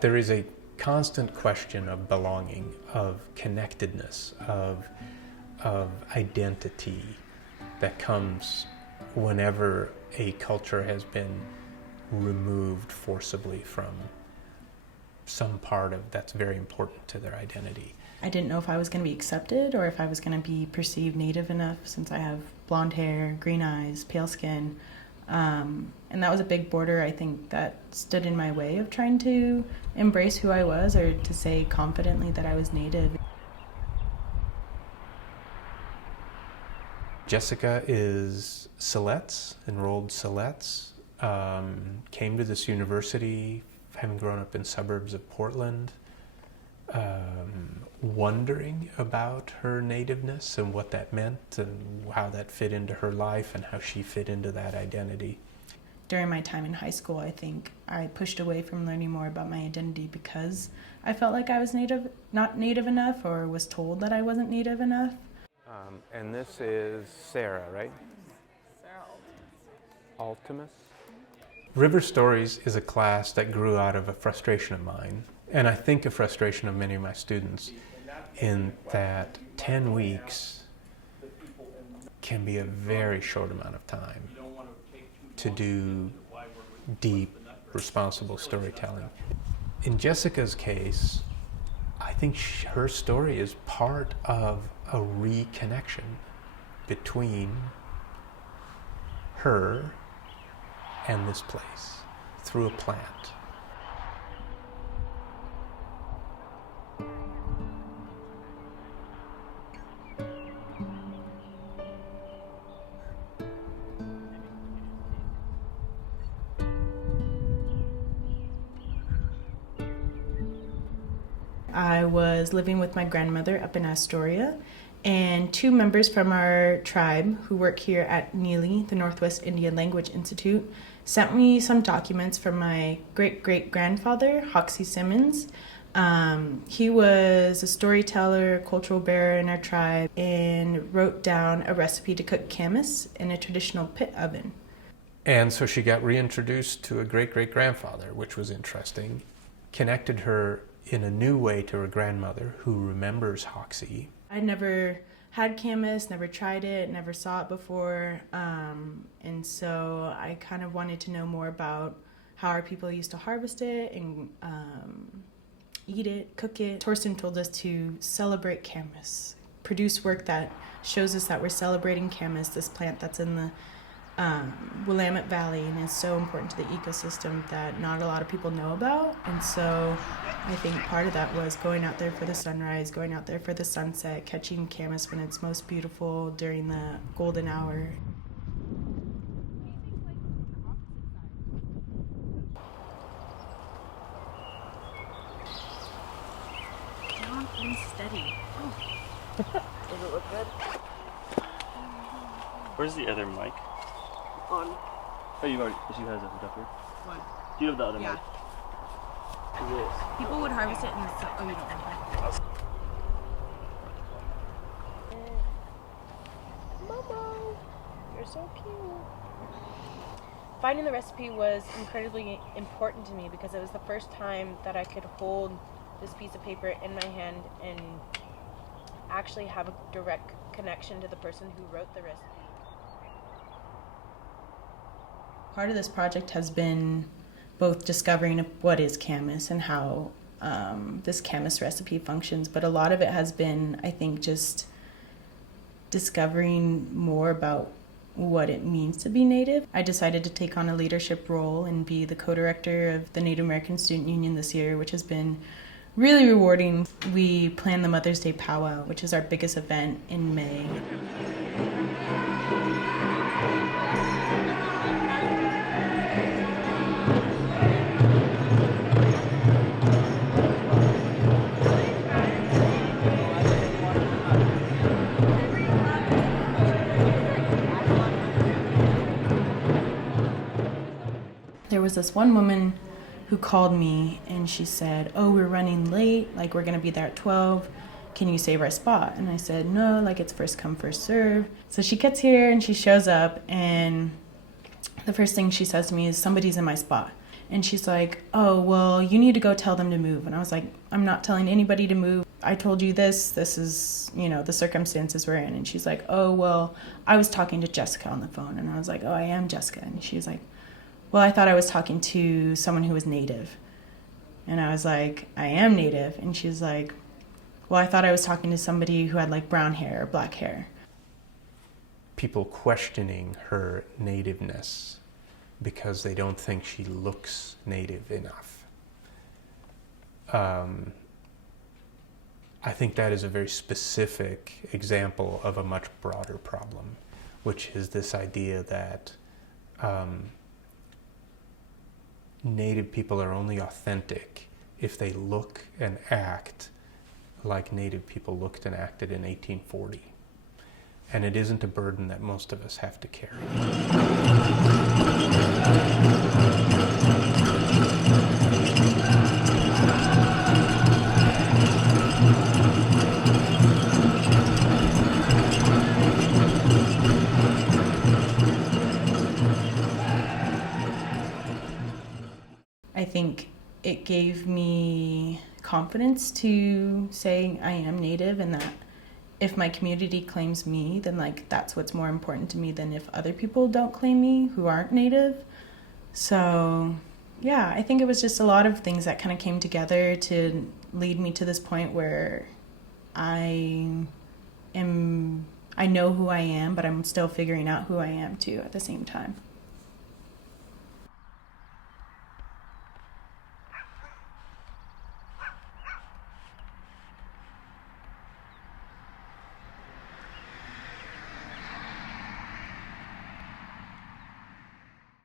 There is a constant question of belonging, of connectedness, of identity that comes whenever a culture has been removed forcibly from some part of that's very important to their identity. I didn't know if I was going to be accepted or if I was going to be perceived Native enough, since I have blonde hair, green eyes, pale skin. And that was a big border, I think, that stood in my way of trying to embrace who I was, or to say confidently that I was Native. Jessica is Siletz, enrolled Siletz, came to this university having grown up in suburbs of Portland, wondering about her nativeness and what that meant and how that fit into her life and how she fit into that identity. During my time in high school, I think I pushed away from learning more about my identity because I felt like I was not Native enough, or was told that I wasn't Native enough. And this is Sarah, right? Sarah Altimus. River Stories is a class that grew out of a frustration of mine, and I think a frustration of many of my students, in that 10 weeks can be a very short amount of time to do deep, responsible storytelling. In Jessica's case, I think her story is part of a reconnection between her and this place through a plant. I was living with my grandmother up in Astoria, and two members from our tribe who work here at NELI, the Northwest Indian Language Institute, sent me some documents from my great-great-grandfather, Hoxie Simmons. He was a storyteller, cultural bearer in our tribe, and wrote down a recipe to cook camas in a traditional pit oven. And so she got reintroduced to a great-great-grandfather, which was interesting, connected her in a new way to her grandmother, who remembers Hoxie. I never had camas, never tried it, never saw it before, and so I kind of wanted to know more about how our people used to harvest it and eat it, cook it. Torsten told us to celebrate camas, produce work that shows us that we're celebrating camas, this plant that's in the Willamette Valley and is so important to the ecosystem that not a lot of people know about. And so I think part of that was going out there for the sunrise, going out there for the sunset, catching camas when it's most beautiful during the golden hour. Not unsteady. Oh. Does it look good? Where's the other mic? On. Oh, you has it up here. What? Do you have the other mic? People would harvest it in the sun. Oh, you don't have that. Momo, you're so cute. Finding the recipe was incredibly important to me because it was the first time that I could hold this piece of paper in my hand and actually have a direct connection to the person who wrote the recipe. Part of this project has been both discovering what is camas and how this camas recipe functions, but a lot of it has been, I think, just discovering more about what it means to be Native. I decided to take on a leadership role and be the co-director of the Native American Student Union this year, which has been really rewarding. We plan the Mother's Day Powwow, which is our biggest event in May. There was this one woman who called me and she said, "Oh, we're running late, like we're gonna be there at 12. Can you save our spot?" And I said, "No, like it's first come, first serve." So she gets here and she shows up, and the first thing she says to me is, "Somebody's in my spot." And she's like, oh, well, you need to go tell them to move. And I was like, I'm not telling anybody to move. I told you this is, the circumstances we're in. And she's like, oh, well, I was talking to Jessica on the phone. And I was like, oh, I am Jessica. And she's like, well, I thought I was talking to someone who was Native. And I was like, I am Native. And she's like, well, I thought I was talking to somebody who had like brown hair or black hair. People questioning her nativeness because they don't think she looks native enough. I think that is a very specific example of a much broader problem, which is this idea that Native people are only authentic if they look and act like Native people looked and acted in 1840. And it isn't a burden that most of us have to carry. I think it gave me confidence to say I am Native, and that if my community claims me, then like that's what's more important to me than if other people don't claim me who aren't Native. So yeah, I think it was just a lot of things that kind of came together to lead me to this point where I know who I am, but I'm still figuring out who I am too at the same time.